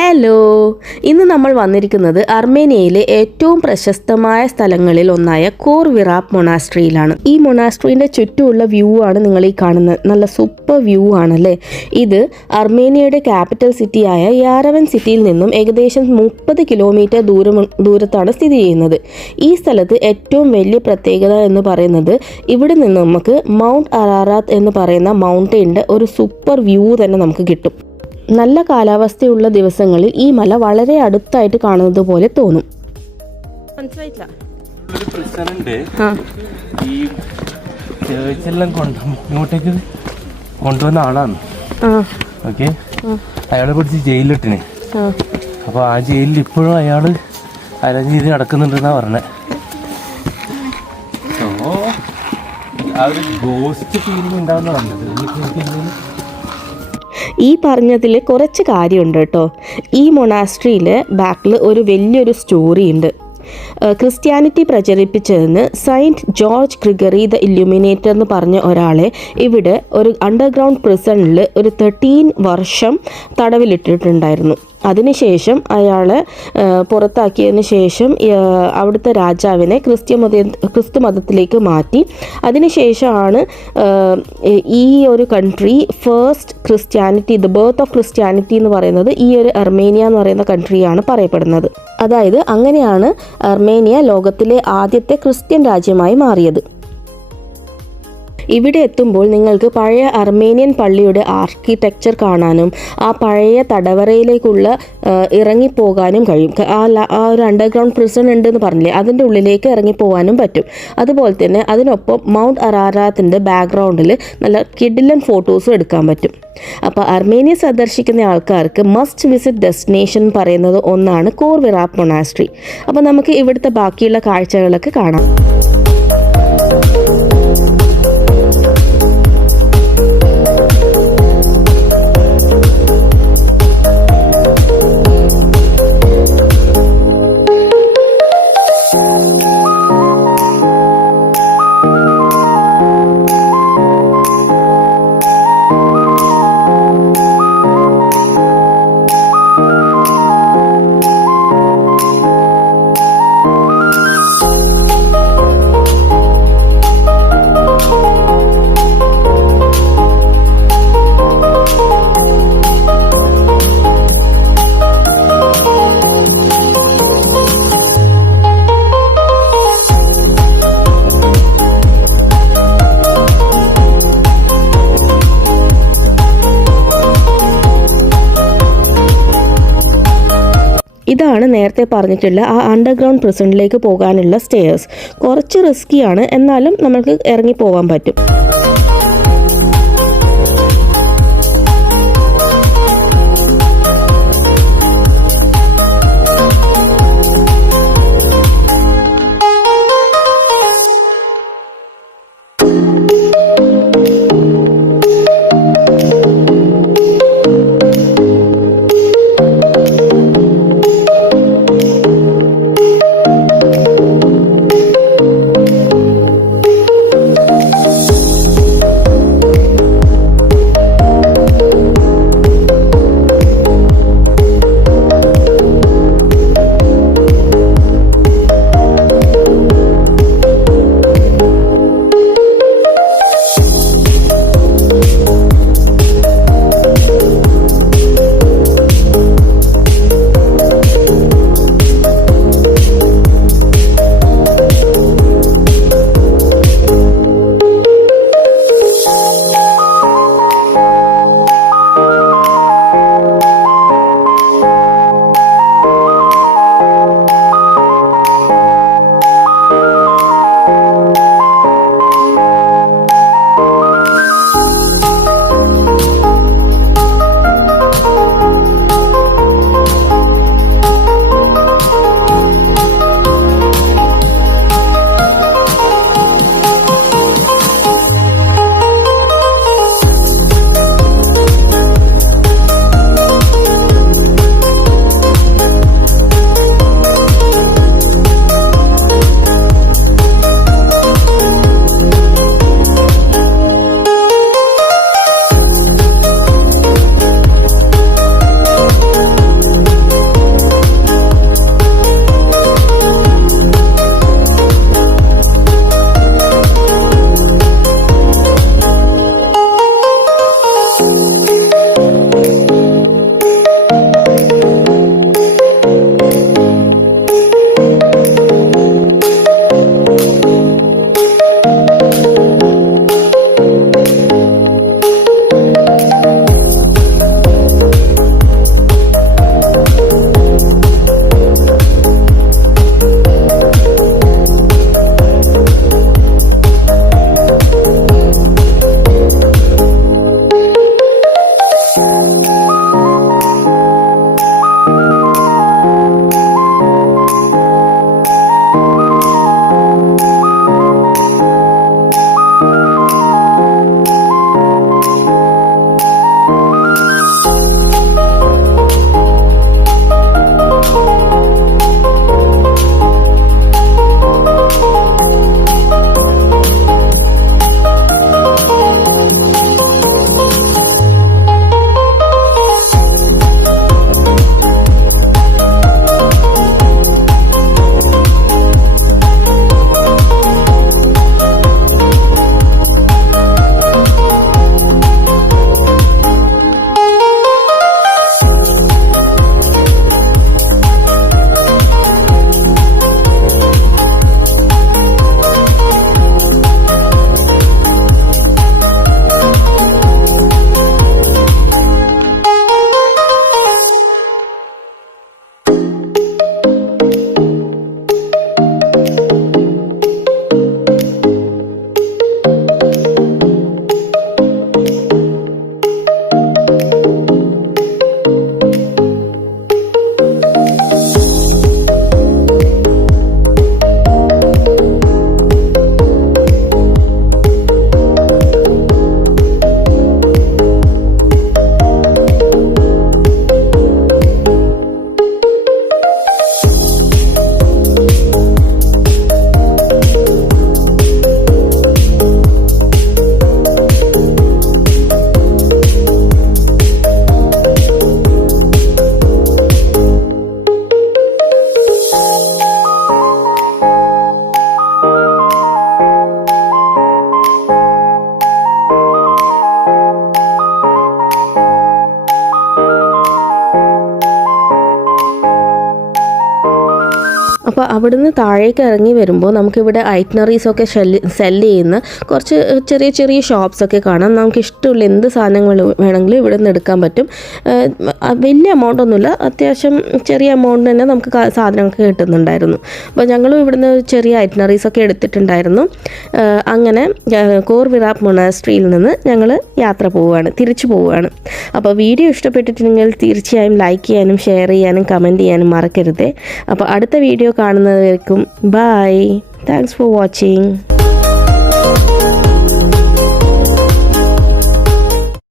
Hello, ഇന്ന് നമ്മൾ വന്നിരിക്കുന്നത് അർമേനിയയിലെ ഏറ്റവും പ്രശസ്തമായ സ്ഥലങ്ങളിൽ ഒന്നായ കോർ വിറാപ്പ് മൊണാസ്ട്രിയിലാണ്. ഈ മൊണാസ്ട്രീൻ്റെ ചുറ്റുമുള്ള വ്യൂ ആണ് നിങ്ങൾ ഈ കാണുന്നത്. നല്ല സൂപ്പർ വ്യൂ ആണല്ലേ. ഇത് അർമേനിയയുടെ ക്യാപിറ്റൽ സിറ്റിയായ യാരവൻ സിറ്റിയിൽ നിന്നും ഏകദേശം 30 കിലോമീറ്റർ ദൂരത്താണ് സ്ഥിതി ചെയ്യുന്നത്. ഈ സ്ഥലത്ത് ഏറ്റവും വലിയ പ്രത്യേകത എന്ന് പറയുന്നത് ഇവിടെ നിന്ന് നമുക്ക് മൗണ്ട് അറാറാത്ത് എന്ന് പറയുന്ന മൗണ്ടെയിൻ്റെ ഒരു സൂപ്പർ വ്യൂ തന്നെ നമുക്ക് കിട്ടും. നല്ല കാലാവസ്ഥയുള്ള ദിവസങ്ങളിൽ ഈ മല വളരെ അടുത്തായിട്ട് കാണുന്നത് പോലെ തോന്നും. മനസ്സിലായില്ല. ഈ ചേർച്ചെല്ലാം ഇങ്ങോട്ടേക്ക് കൊണ്ടുവന്ന ആളാണ്. ഓക്കെ, അയാളെ പിടിച്ച് ജയിലിലിട്ടിന്. അപ്പൊ ആ ജയിലിൽ ഇപ്പോഴും അയാള് അരഞ്ഞ് ചെയ്ത് നടക്കുന്നുണ്ടെന്നാ പറഞ്ഞത്. ആ ഒരു ഗോസ്റ്റ് ഫീലിംഗ് ഉണ്ടാവുന്ന പറഞ്ഞത്. ഈ പറഞ്ഞതിൽ കുറച്ച് കാര്യമുണ്ട് കേട്ടോ. ഈ മൊണാസ്ട്രിയിൽ ബാക്കിൽ ഒരു വലിയൊരു സ്റ്റോറി ഉണ്ട്. ക്രിസ്ത്യാനിറ്റി പ്രചരിപ്പിച്ചതെന്ന് saint George Gregory the Illuminator എന്ന് പറഞ്ഞ ഒരാളെ ഇവിടെ ഒരു അണ്ടർഗ്രൗണ്ട് പ്രിസണിൽ ഒരു 13 വർഷം തടവിലിട്ടിട്ടുണ്ടായിരുന്നു. അതിനുശേഷം അയാളെ പുറത്താക്കിയതിന് ശേഷം അവിടുത്തെ രാജാവിനെ ക്രിസ്തു മതത്തിലേക്ക് മാറ്റി. അതിനുശേഷമാണ് ഈ ഒരു country first Christianity, the birth of Christianity എന്ന് പറയുന്നത് ഈ ഒരു അർമേനിയ എന്ന് പറയുന്ന കൺട്രിയാണ് പറയപ്പെടുന്നത്. അതായത് അങ്ങനെയാണ് അർമേനിയ ലോകത്തിലെ ആദ്യത്തെ ക്രിസ്ത്യൻ രാജ്യമായി മാറിയത്. ഇവിടെ എത്തുമ്പോൾ നിങ്ങൾക്ക് പഴയ അർമേനിയൻ പള്ളിയുടെ ആർക്കിടെക്ചർ കാണാനും ആ പഴയ തടവറയിലേക്കുള്ള ഇറങ്ങിപ്പോകാനും കഴിയും. ആ ഒരു അണ്ടർഗ്രൗണ്ട് പ്രിസൺ ഉണ്ടെന്ന് പറഞ്ഞില്ലേ, അതിൻ്റെ ഉള്ളിലേക്ക് ഇറങ്ങിപ്പോകാനും പറ്റും. അതുപോലെ തന്നെ അതിനൊപ്പം മൗണ്ട് അറാറാത്തിൻ്റെ ബാക്ക്ഗ്രൗണ്ടിൽ നല്ല കിഡിലൻ ഫോട്ടോസും എടുക്കാൻ പറ്റും. അപ്പോൾ അർമേനിയ സന്ദർശിക്കുന്ന ആൾക്കാർക്ക് മസ്റ്റ് വിസിറ്റ് ഡെസ്റ്റിനേഷൻ പറയുന്നത് ഒന്നാണ് കോർ വിറാപ്പ് മൊണാസ്ട്രി. അപ്പോൾ നമുക്ക് ഇവിടുത്തെ ബാക്കിയുള്ള കാഴ്ചകളൊക്കെ കാണാം. ഇതാണ് നേരത്തെ പറഞ്ഞിട്ടുള്ള ആ അണ്ടർഗ്രൗണ്ട് പ്രിസണിലേക്ക് പോകാനുള്ള സ്റ്റെയർസ്. കുറച്ച് റിസ്കിയാണ്, എന്നാലും നമുക്ക് ഇറങ്ങി പോകാൻ പറ്റും. അപ്പോൾ അവിടുന്ന് താഴേക്ക് ഇറങ്ങി വരുമ്പോൾ നമുക്കിവിടെ ഐറ്റ്നറീസൊക്കെ സെല്ല് ചെയ്യുന്ന കുറച്ച് ചെറിയ ചെറിയ ഷോപ്സൊക്കെ കാണാം. നമുക്ക് ഇഷ്ടമുള്ള എന്ത് സാധനങ്ങൾ വേണമെങ്കിലും ഇവിടെ നിന്ന് എടുക്കാൻ പറ്റും. വലിയ എമൗണ്ട് ഒന്നുമില്ല, അത്യാവശ്യം ചെറിയ എമൗണ്ട് തന്നെ നമുക്ക് സാധനങ്ങളൊക്കെ കിട്ടുന്നുണ്ടായിരുന്നു. അപ്പോൾ ഞങ്ങളും ഇവിടുന്ന് ചെറിയ ഐറ്റ്നറീസൊക്കെ എടുത്തിട്ടുണ്ടായിരുന്നു. അങ്ങനെ കോർ വിറാപ്പ് മൊണാസ്ട്രിയിൽ നിന്ന് ഞങ്ങൾ തിരിച്ചു പോവുകയാണ്. അപ്പോൾ വീഡിയോ ഇഷ്ടപ്പെട്ടിട്ടുണ്ടെങ്കിൽ തീർച്ചയായും ലൈക്ക് ചെയ്യാനും ഷെയർ ചെയ്യാനും കമൻറ്റ് ചെയ്യാനും മറക്കരുതേ. അപ്പോൾ അടുത്ത വീഡിയോ കാണുന്നവർക്കും ബൈ. Thanks for watching.